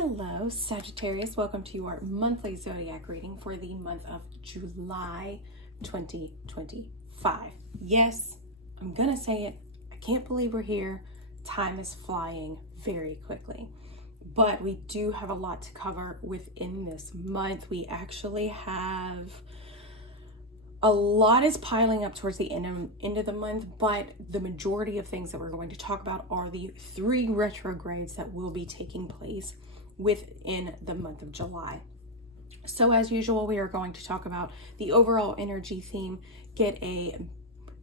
Hello, Sagittarius. Welcome to your monthly zodiac reading for the month of July 2025. Yes, I'm gonna say it. I can't believe we're here. Time is flying very quickly, but we do have a lot to cover within this month. We actually have a lot is piling up towards the end of the month, but the majority of things that we're going to talk about are the 3 retrogrades that will be taking place within the month of July. So as usual, we are going to talk about the overall energy theme, get a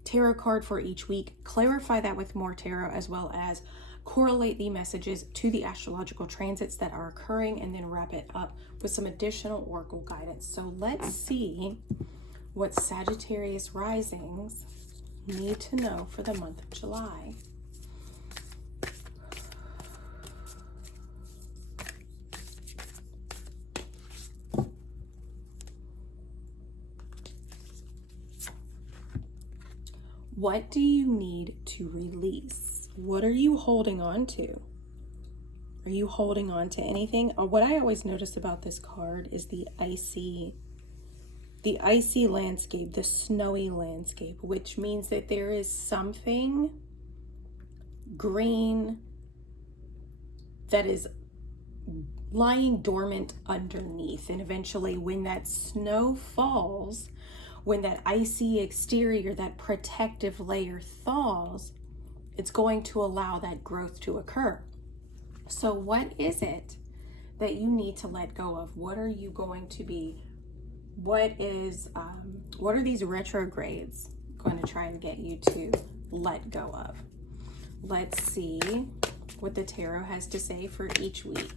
tarot card for each week, clarify that with more tarot, as well as correlate the messages to the astrological transits that are occurring, and then wrap it up with some additional oracle guidance. So let's see what Sagittarius risings need to know for the month of July. What do you need to release? What are you holding on to? Are you holding on to anything? What I always notice about this card is the icy landscape, the snowy landscape, which means that there is something green that is lying dormant underneath. And eventually when that snow falls, when that icy exterior, that protective layer thaws, it's going to allow that growth to occur. So what is it that you need to let go of? What are you going to be? What are these retrogrades going to try and get you to let go of? Let's see what the tarot has to say for each week.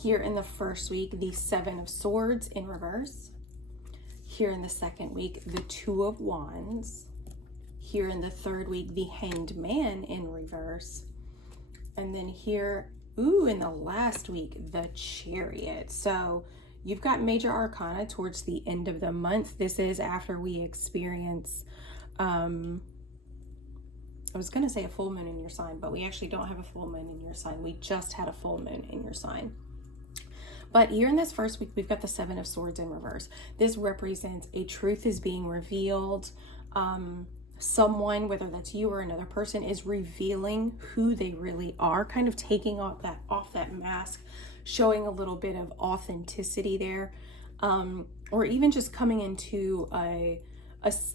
Here in the first week, the 7 of Swords in reverse. Here in the second week, the 2 of Wands. Here in the third week, the Hanged Man in reverse. And then here, in the last week, the Chariot. So you've got major arcana towards the end of the month. This is after we experience, I was going to say a full moon in your sign, but we actually don't have a full moon in your sign. We just had a full moon in your sign. But here in this first week, we've got the 7 of Swords in reverse. This represents a truth is being revealed. Someone, whether that's you or another person, is revealing who they really are, kind of taking off that mask, showing a little bit of authenticity there, or even just coming into a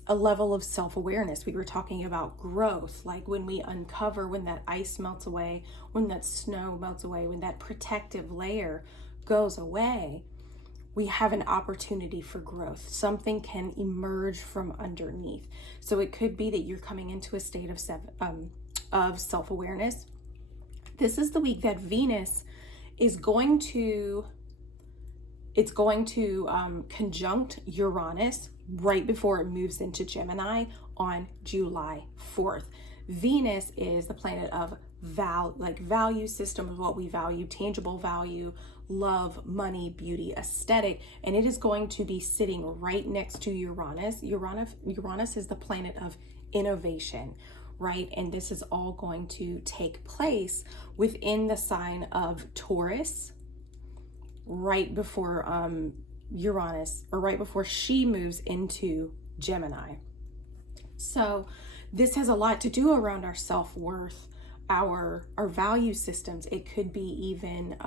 level of self-awareness. We were talking about growth, like when we uncover, when that ice melts away, when that snow melts away, when that protective layer goes away, we have an opportunity for growth. Something can emerge from underneath. So it could be that you're coming into a state of self-awareness. This is the week that Venus is going to conjunct Uranus right before it moves into Gemini on July 4th. Venus is the planet of value system, of what we value, tangible value, love, money, beauty, aesthetic, and it is going to be sitting right next to Uranus. Uranus is the planet of innovation, right? And this is all going to take place within the sign of Taurus right before Uranus, or right before she moves into Gemini. So this has a lot to do around our self-worth, our value systems. It could be even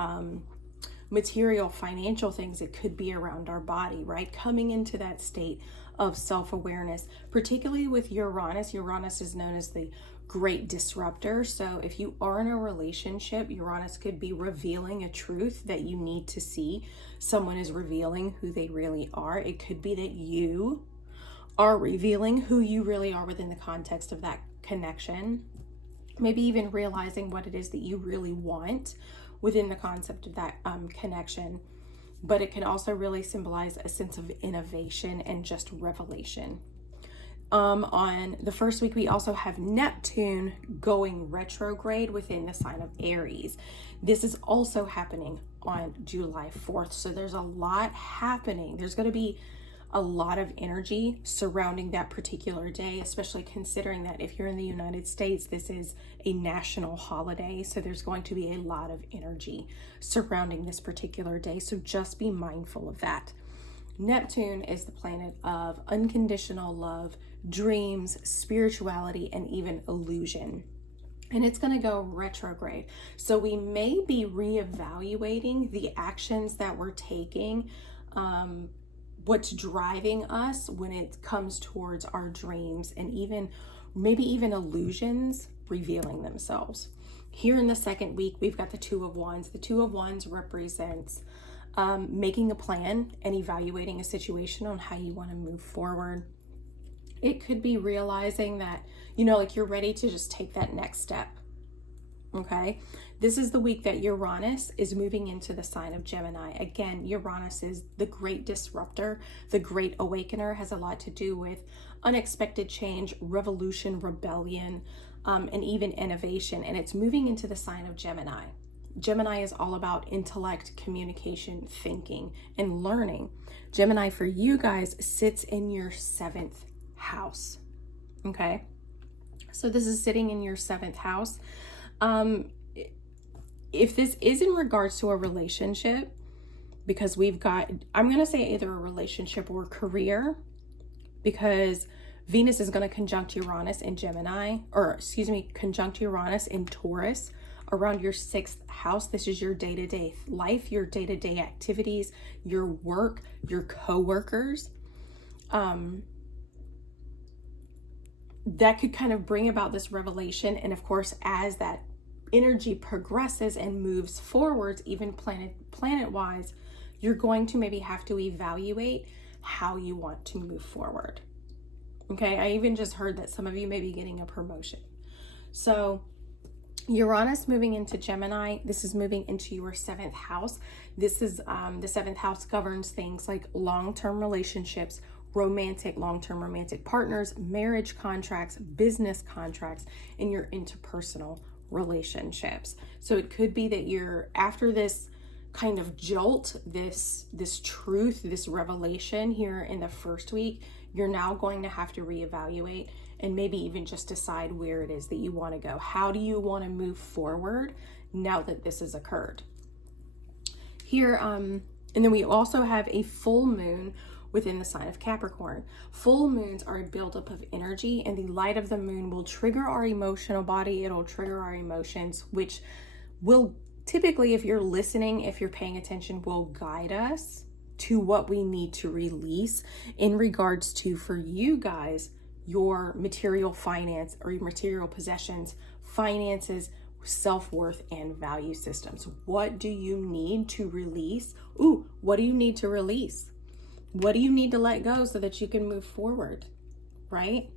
material, financial things. It could be around our body, right? Coming into that state of self-awareness, particularly with Uranus. Uranus is known as the great disruptor. So if you are in a relationship, Uranus could be revealing a truth that you need to see. Someone is revealing who they really are. It could be that you are revealing who you really are within the context of that connection. Maybe even realizing what it is that you really want within the concept of that connection. But it can also really symbolize a sense of innovation and just revelation. On the first week, we also have Neptune going retrograde within the sign of Aries. This is also happening on July 4th. So there's a lot happening. There's going to be a lot of energy surrounding that particular day, especially considering that if you're in the United States, this is a national holiday. So there's going to be a lot of energy surrounding this particular day. So just be mindful of that. Neptune is the planet of unconditional love, dreams, spirituality, and even illusion. And it's going to go retrograde. So we may be reevaluating the actions that we're taking, what's driving us when it comes towards our dreams, and even maybe even illusions revealing themselves. Here in the second week, we've got the Two of Wands. The Two of Wands represents making a plan and evaluating a situation on how you want to move forward. It could be realizing that, like you're ready to just take that next step. Okay. This is the week that Uranus is moving into the sign of Gemini. Again, Uranus is the great disruptor, the great awakener, has a lot to do with unexpected change, revolution, rebellion, and even innovation. And it's moving into the sign of Gemini. Gemini is all about intellect, communication, thinking, and learning. Gemini for you guys sits in your 7th house. Okay. So this is sitting in your 7th house. If this is in regards to a relationship, because I'm going to say either a relationship or career, because Venus is going to conjunct Uranus in Gemini, conjunct Uranus in Taurus around your 6th house. This is your day-to-day life, your day-to-day activities, your work, your co-workers. That could kind of bring about this revelation. And of course, as that energy progresses and moves forwards, even planet-wise, you're going to maybe have to evaluate how you want to move forward. Okay, I even just heard that some of you may be getting a promotion. So Uranus moving into Gemini, this is moving into your 7th house. This is the 7th house governs things like long-term relationships, long-term romantic partners, marriage contracts, business contracts, and your interpersonal relationships. So it could be that you're after this kind of jolt, this truth, this revelation here in the first week, you're now going to have to reevaluate and maybe even just decide where it is that you want to go. How do you want to move forward now that this has occurred? Here, and then we also have a full moon within the sign of Capricorn. Full moons are a buildup of energy, and the light of the moon will trigger our emotional body. It'll trigger our emotions, which will typically, if you're listening, if you're paying attention, will guide us to what we need to release in regards to, for you guys, your material finance or your material possessions, finances, self-worth, and value systems. What do you need to release? What do you need to release? What do you need to let go so that you can move forward, right?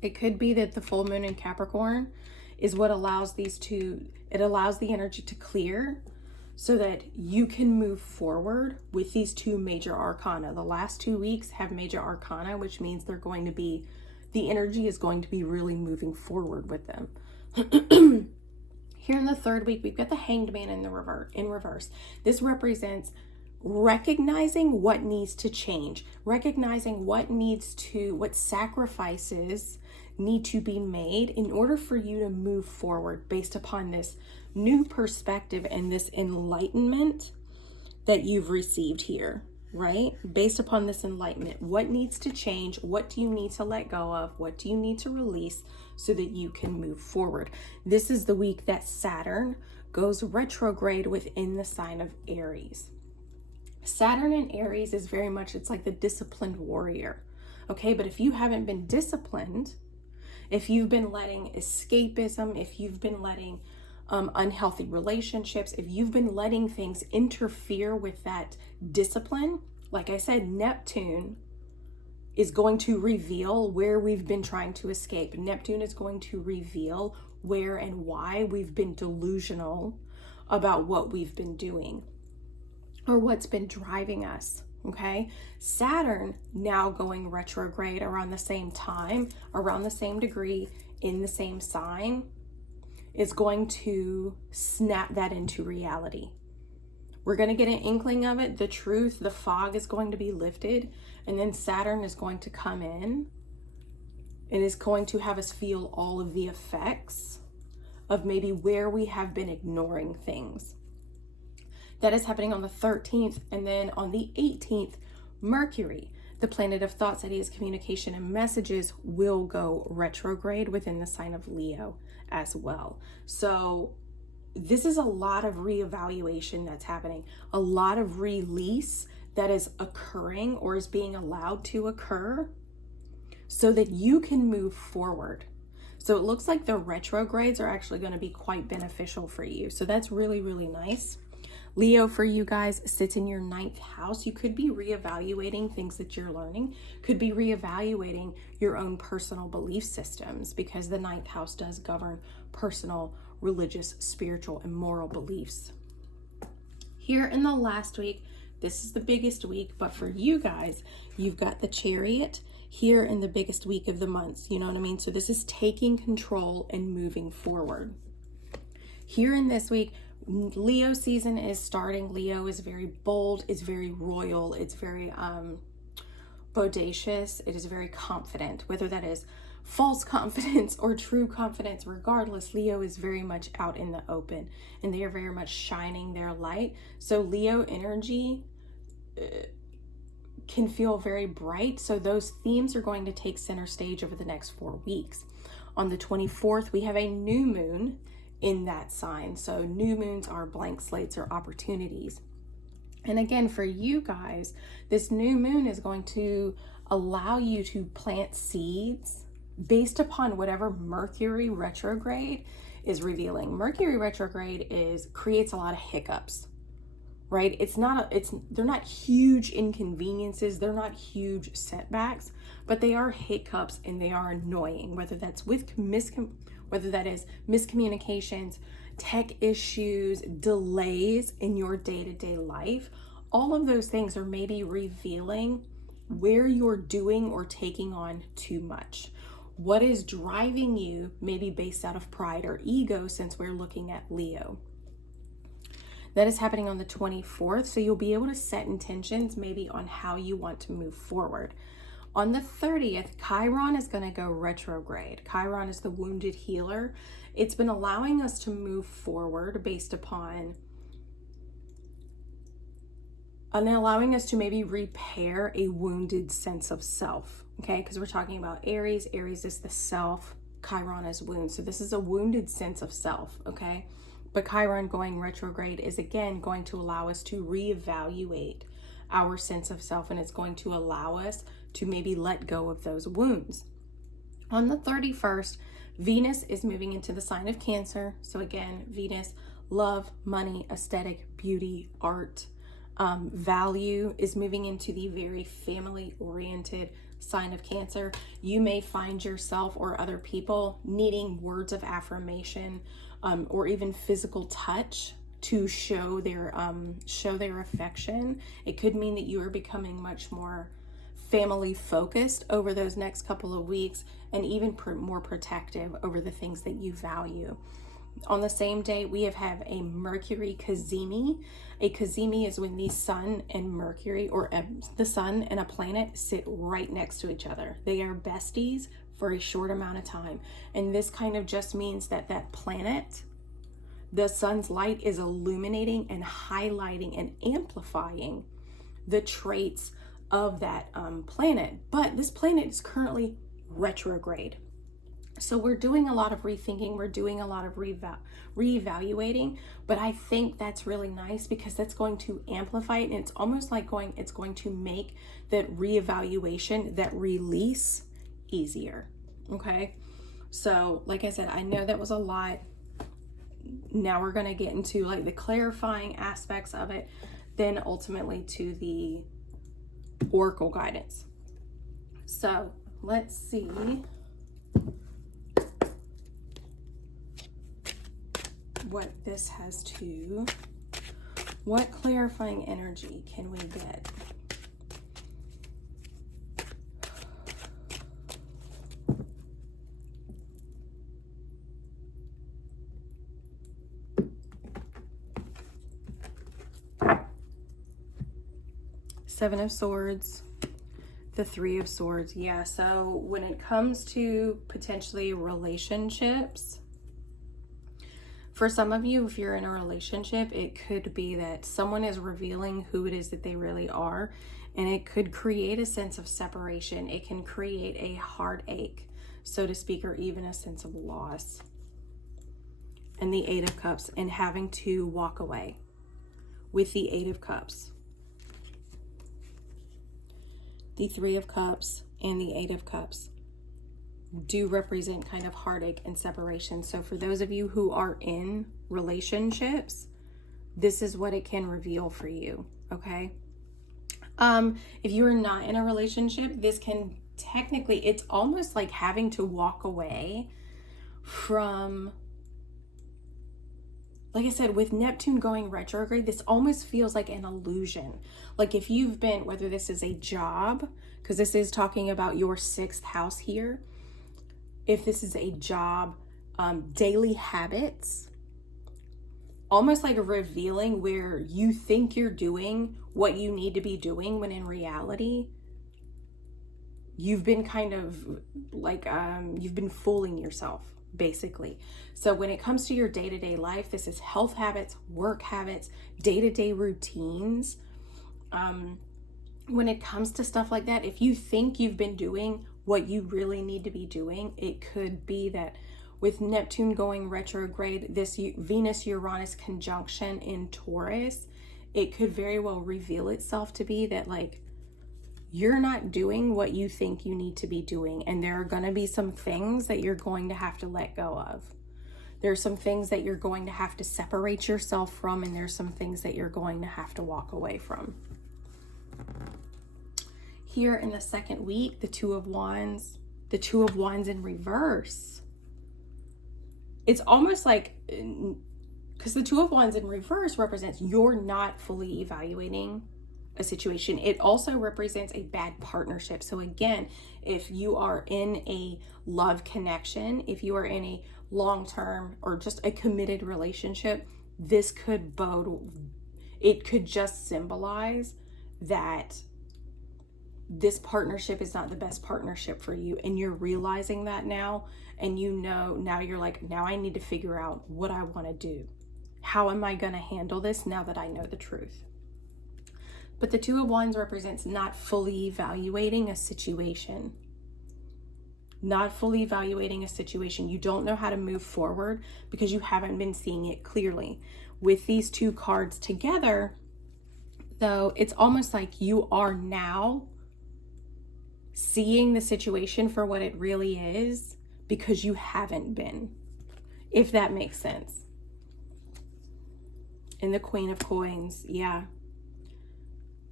It could be that the full moon in Capricorn is what allows it allows the energy to clear so that you can move forward with these two major arcana. The last 2 weeks have major arcana, which means the energy is going to be really moving forward with them. Here in the third week, we've got the Hanged Man in reverse. This represents recognizing what needs to change, recognizing what sacrifices need to be made in order for you to move forward based upon this new perspective and this enlightenment that you've received here, right? Based upon this enlightenment, what needs to change? What do you need to let go of? What do you need to release so that you can move forward? This is the week that Saturn goes retrograde within the sign of Aries. Saturn in Aries is very much, it's like the disciplined warrior. Okay, but if you haven't been disciplined, if you've been letting escapism, if you've been letting unhealthy relationships, if you've been letting things interfere with that discipline, like I said, Neptune is going to reveal where we've been trying to escape. Neptune is going to reveal where and why we've been delusional about what we've been doing or what's been driving us, Okay, Saturn now going retrograde around the same time, around the same degree, in the same sign, is going to snap that into reality. We're going to get an inkling of it. The truth, the fog is going to be lifted, and then Saturn is going to come in and is going to have us feel all of the effects of maybe where we have been ignoring things. That is happening on the 13th, and then on the 18th, Mercury, the planet of thoughts, ideas, communication, and messages, will go retrograde within the sign of Leo as well. So this is a lot of reevaluation that's happening, a lot of release that is occurring or is being allowed to occur so that you can move forward. So it looks like the retrogrades are actually going to be quite beneficial for you. So that's really, really nice. Leo, for you guys, sits in your 9th house. You could be reevaluating things that you're learning, could be reevaluating your own personal belief systems, because the 9th house does govern personal, religious, spiritual, and moral beliefs. Here in the last week, this is the biggest week, but for you guys, you've got the Chariot here in the biggest week of the month. You know what I mean? So this is taking control and moving forward. Here in this week, Leo season is starting. Leo is very bold, it's very royal, it's very bodacious, it is very confident, whether that is false confidence or true confidence. Regardless, Leo is very much out in the open, and they are very much shining their light. So Leo energy can feel very bright. So those themes are going to take center stage over the next 4 weeks. On the 24th, we have a new moon in that sign. So new moons are blank slates or opportunities. And again, for you guys, this new moon is going to allow you to plant seeds based upon whatever Mercury retrograde is revealing. Mercury retrograde creates a lot of hiccups, right? They're not huge inconveniences, they're not huge setbacks, but they are hiccups and they are annoying, whether that's with whether that is miscommunications, tech issues, delays in your day-to-day life. All of those things are maybe revealing where you're doing or taking on too much. What is driving you, maybe based out of pride or ego, since we're looking at Leo. That is happening on the 24th, so you'll be able to set intentions maybe on how you want to move forward. On the 30th, Chiron is going to go retrograde. Chiron is the wounded healer. It's been allowing us to move forward based upon and allowing us to maybe repair a wounded sense of self, okay? Because we're talking about Aries. Aries is the self. Chiron is wound. So this is a wounded sense of self, okay? But Chiron going retrograde is, again, going to allow us to reevaluate our sense of self, and it's going to allow us to maybe let go of those wounds. On the 31st, Venus is moving into the sign of Cancer. So again, Venus, love, money, aesthetic, beauty, art, value, is moving into the very family-oriented sign of Cancer. You may find yourself or other people needing words of affirmation or even physical touch to show their affection. It could mean that you are becoming much more family focused over those next couple of weeks, and even more protective over the things that you value. On the same day, we have a Mercury cazimi. A cazimi is when the sun and Mercury, or the sun and a planet, sit right next to each other. They are besties for a short amount of time. And this kind of just means that that planet, the sun's light, is illuminating and highlighting and amplifying the traits of that planet. But this planet is currently retrograde. So we're doing a lot of rethinking, we're doing a lot of reevaluating, but I think that's really nice because that's going to amplify it, and it's almost like it's going to make that reevaluation, that release, easier. Okay, so like I said, I know that was a lot. Now we're going to get into like the clarifying aspects of it, then ultimately to the oracle guidance. So let's see what this has to, what clarifying energy can we get? Seven of Swords, the Three of Swords. Yeah, so when it comes to potentially relationships, for some of you, if you're in a relationship, it could be that someone is revealing who it is that they really are, and it could create a sense of separation. It can create a heartache, so to speak, or even a sense of loss. And the Eight of Cups, and having to walk away with the Eight of Cups. The Three of Cups and the Eight of Cups do represent kind of heartache and separation. So for those of you who are in relationships, this is what it can reveal for you, okay? If you are not in a relationship, this can technically, it's almost like having to walk away from, like I said, with Neptune going retrograde, this almost feels like an illusion. Like if you've been, whether this is a job, because this is talking about your 6th house here, if this is a job, daily habits, almost like revealing where you think you're doing what you need to be doing, when in reality, you've been kind of like, you've been fooling yourself, basically. So when it comes to your day-to-day life, this is health habits, work habits, day-to-day routines. When it comes to stuff like that, if you think you've been doing what you really need to be doing, it could be that with Neptune going retrograde, this Venus-Uranus conjunction in Taurus, it could very well reveal itself to be that like you're not doing what you think you need to be doing, and there are going to be some things that you're going to have to let go of. There's some things that you're going to have to separate yourself from, and there's some things that you're going to have to walk away from. Here in the second week, the Two of Wands in reverse. It's almost like, because the Two of Wands in reverse represents you're not fully evaluating a situation. It also represents a bad partnership. So again, if you are in a love connection, if you are in a long-term or just a committed relationship, this could it could just symbolize that this partnership is not the best partnership for you, and you're realizing that now, and now you're like, now I need to figure out what I want to do. How am I going to handle this now that I know the truth? But the Two of Wands represents not fully evaluating a situation. Not fully evaluating a situation. You don't know how to move forward because you haven't been seeing it clearly. With these two cards together, though, it's almost like you are now seeing the situation for what it really is because you haven't been, if that makes sense. And the Queen of Coins, yeah.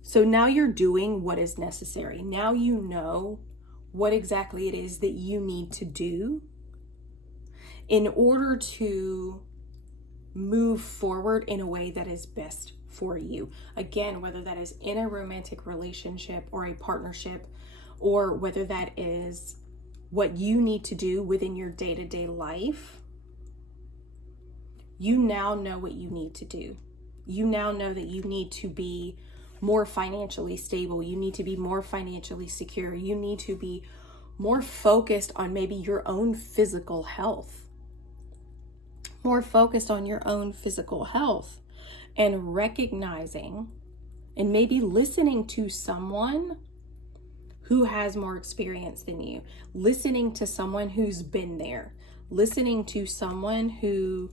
So now you're doing what is necessary. Now you know what exactly it is that you need to do in order to move forward in a way that is best for you. Again, whether that is in a romantic relationship or a partnership, or whether that is what you need to do within your day-to-day life, you now know what you need to do. You now know that you need to be more financially stable. You need to be more financially secure. You need to be more focused on maybe your own physical health. More focused on your own physical health, and recognizing and maybe listening to someone who has more experience than you, listening to someone who's been there, listening to someone who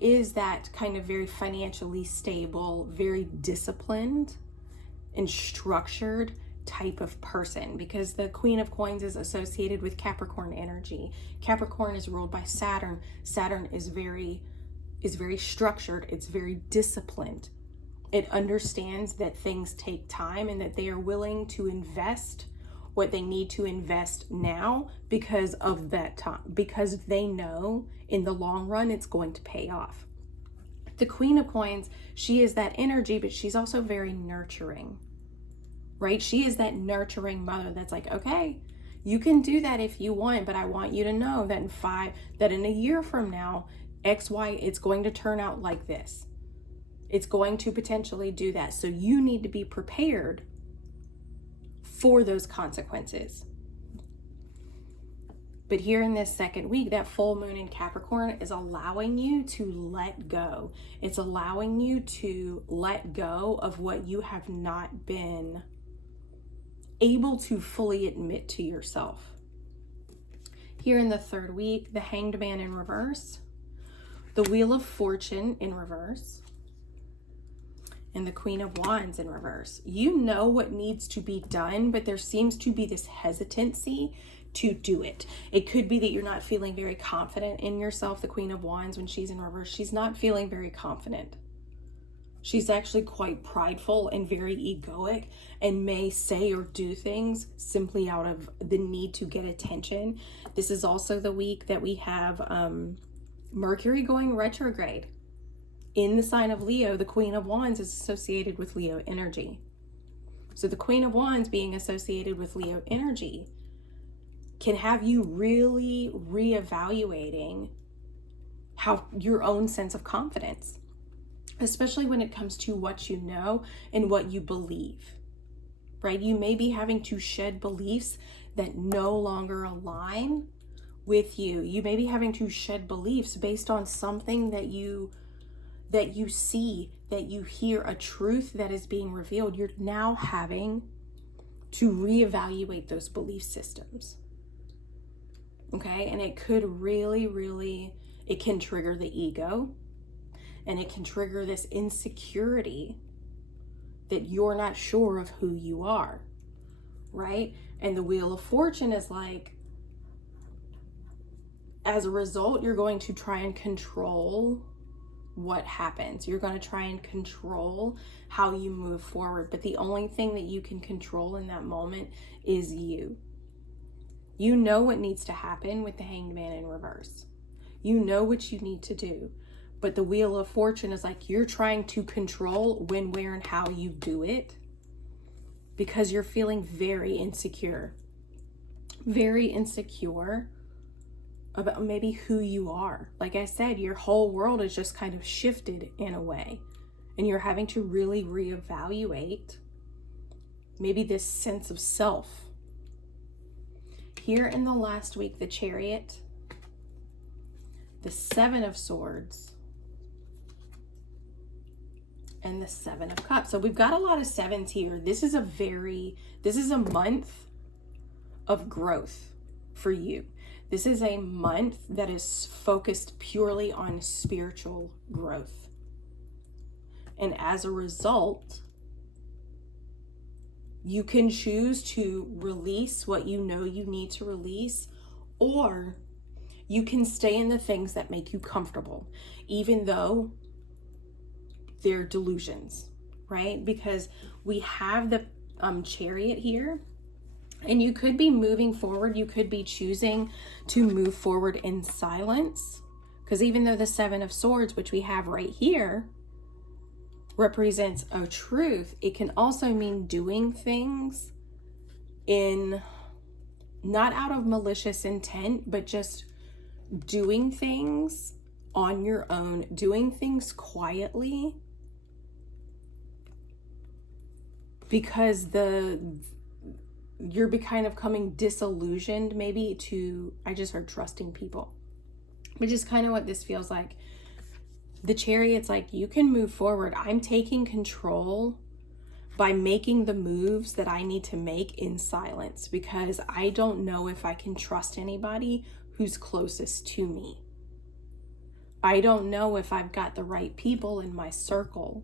is that kind of very financially stable, very disciplined and structured type of person, because the Queen of Coins is associated with Capricorn energy. Capricorn is ruled by Saturn. Saturn is very structured. It's very disciplined. It understands that things take time and that they are willing to invest what they need to invest now because of that time, because they know in the long run it's going to pay off. The Queen of Coins, she is that energy, but she's also very nurturing, right? She is that nurturing mother that's like, okay, you can do that if you want, but I want you to know that in a year from now, X, Y, it's going to turn out like this. It's going to potentially do that. So you need to be prepared for those consequences. But here in this second week, that full moon in Capricorn is allowing you to let go. It's allowing you to let go of what you have not been able to fully admit to yourself. Here in the third week, the Hanged Man in reverse, the Wheel of Fortune in reverse, and the Queen of Wands in reverse. You know what needs to be done, but there seems to be this hesitancy to do it. It could be that you're not feeling very confident in yourself. The Queen of Wands, when she's in reverse, she's not feeling very confident. She's actually quite prideful and very egoic, and may say or do things simply out of the need to get attention. This is also the week that we have Mercury going retrograde. In the sign of Leo, the Queen of Wands is associated with Leo energy. So the Queen of Wands being associated with Leo energy can have you really reevaluating how your own sense of confidence, especially when it comes to what you know and what you believe, right? You may be having to shed beliefs that no longer align with you. You may be having to shed beliefs based on something that you see, that you hear, a truth that is being revealed. You're now having to reevaluate those belief systems. Okay, and it could really, it can trigger the ego, and it can trigger this insecurity that you're not sure of who you are, right? And the Wheel of Fortune is like, as a result, you're going to try and control what happens. You're going to try and control how you move forward. But the only thing that you can control in that moment is you. You know what needs to happen with the Hanged Man in reverse. You know what you need to do. But the Wheel of Fortune is like, you're trying to control when, where, and how you do it, because you're feeling very insecure. Very insecure about maybe who you are. Like I said, your whole world is just kind of shifted in a way, and you're having to really reevaluate maybe this sense of self. Here in the last week, the Chariot, the Seven of Swords, and the Seven of Cups. So we've got a lot of sevens here. This is a month of growth for you. This is a month that is focused purely on spiritual growth. And as a result, you can choose to release what you know you need to release, or you can stay in the things that make you comfortable, even though they're delusions, right? Because we have the Chariot here, and you could be moving forward. You could be choosing to move forward in silence, because even though the Seven of Swords, which we have right here, represents a truth, it can also mean doing things in, not out of malicious intent, but just doing things on your own, doing things quietly, because you're kind of becoming disillusioned maybe to, I just heard trusting people, which is kind of what this feels like. The Chariot's like, you can move forward. I'm taking control by making the moves that I need to make in silence, because I don't know if I can trust anybody who's closest to me. I don't know if I've got the right people in my circle.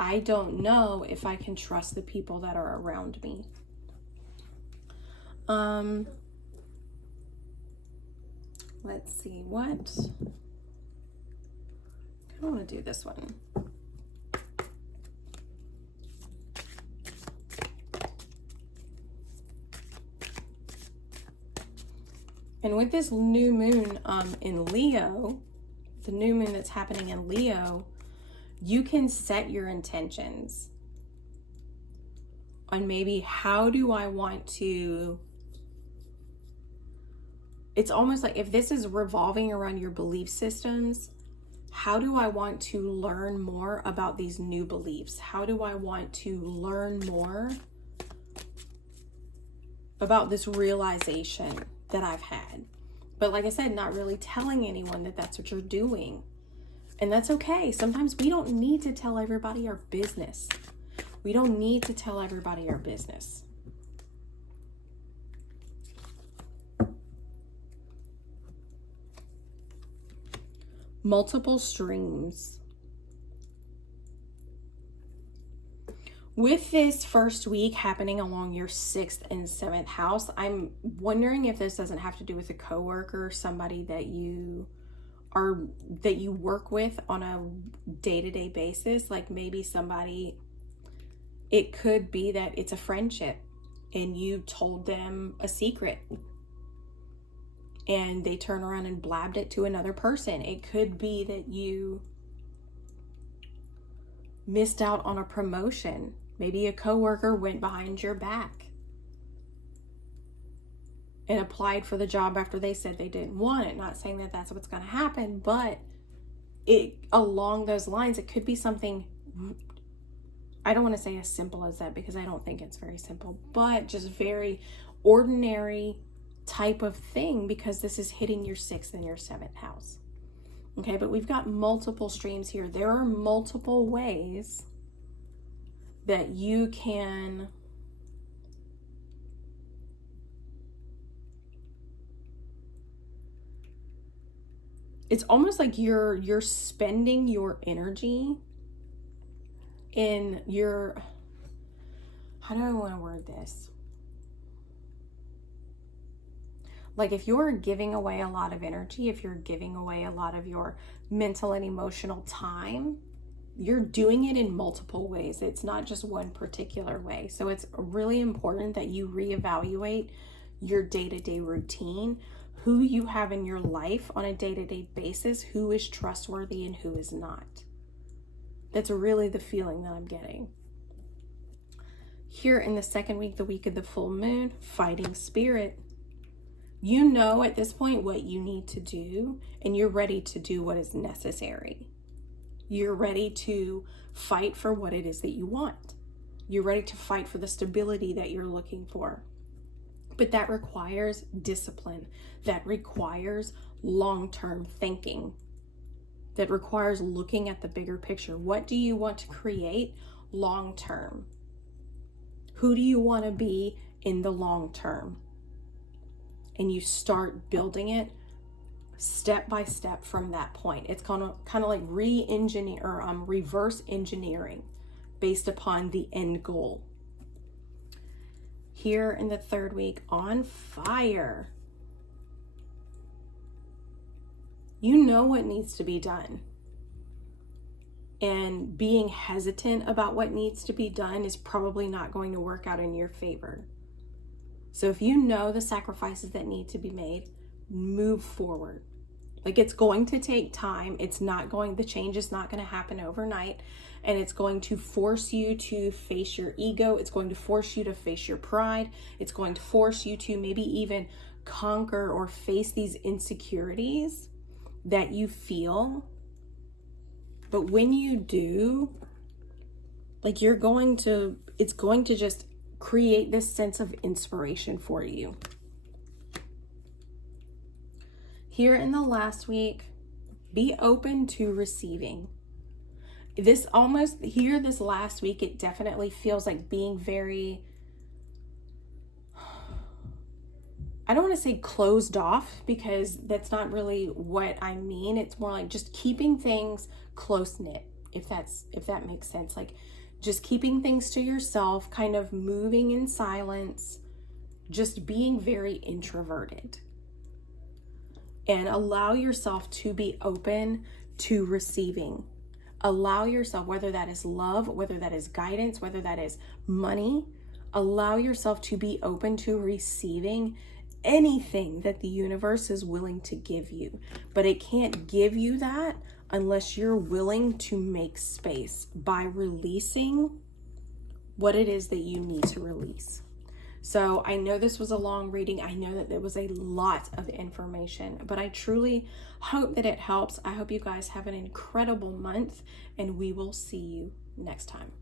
I don't know if I can trust the people that are around me. Let's see, what? I want to do this one. And with this new moon in Leo, the new moon that's happening in Leo, you can set your intentions on maybe how do I want to, it's almost like if this is revolving around your belief systems, How do I want to learn more about these new beliefs? How do I want to learn more about this realization that I've had? But like I said, not really telling anyone that that's what you're doing. And that's okay. Sometimes we don't need to tell everybody our business. We don't need to tell everybody our business. Multiple streams. With this first week happening along your 6th and 7th house, I'm wondering if this doesn't have to do with a coworker or somebody that you work with on a day-to-day basis. Like maybe somebody, it could be that it's a friendship and you told them a secret and they turn around and blabbed it to another person. It could be that you missed out on a promotion. Maybe a coworker went behind your back and applied for the job after they said they didn't want it. Not saying that that's what's going to happen, but it along those lines, it could be something, I don't want to say as simple as that because I don't think it's very simple, but just very ordinary type of thing, because this is hitting your 6th and your 7th house. Okay, but we've got multiple streams here. There are multiple ways that you can it's almost like you're spending your energy in your, how do I want to word this? Like if you're giving away a lot of energy, if you're giving away a lot of your mental and emotional time, you're doing it in multiple ways. It's not just one particular way. So it's really important that you reevaluate your day-to-day routine, who you have in your life on a day-to-day basis, who is trustworthy and who is not. That's really the feeling that I'm getting. Here in the second week, the week of the full moon, fighting spirit. You know at this point what you need to do, and you're ready to do what is necessary. You're ready to fight for what it is that you want. You're ready to fight for the stability that you're looking for. But that requires discipline. That requires long-term thinking. That requires looking at the bigger picture. What do you want to create long-term? Who do you want to be in the long term? And you start building it step by step from that point. It's kind of like reverse engineering based upon the end goal. Here in the third week, on fire. You know what needs to be done. And being hesitant about what needs to be done is probably not going to work out in your favor. So if you know the sacrifices that need to be made, move forward. Like it's going to take time. The change is not going to happen overnight. And it's going to force you to face your ego. It's going to force you to face your pride. It's going to force you to maybe even conquer or face these insecurities that you feel. But when you do, like it's going to just create this sense of inspiration for you. Here in the last week, be open to receiving. This last week, it definitely feels like being very, I don't want to say closed off, because that's not really what I mean. It's more like just keeping things close knit, if that makes sense. Like just keeping things to yourself, kind of moving in silence, just being very introverted. And allow yourself to be open to receiving. Allow yourself, whether that is love, whether that is guidance, whether that is money, allow yourself to be open to receiving anything that the universe is willing to give you. But it can't give you that unless you're willing to make space by releasing what it is that you need to release. So I know this was a long reading. I know that there was a lot of information, but I truly hope that it helps. I hope you guys have an incredible month, and we will see you next time.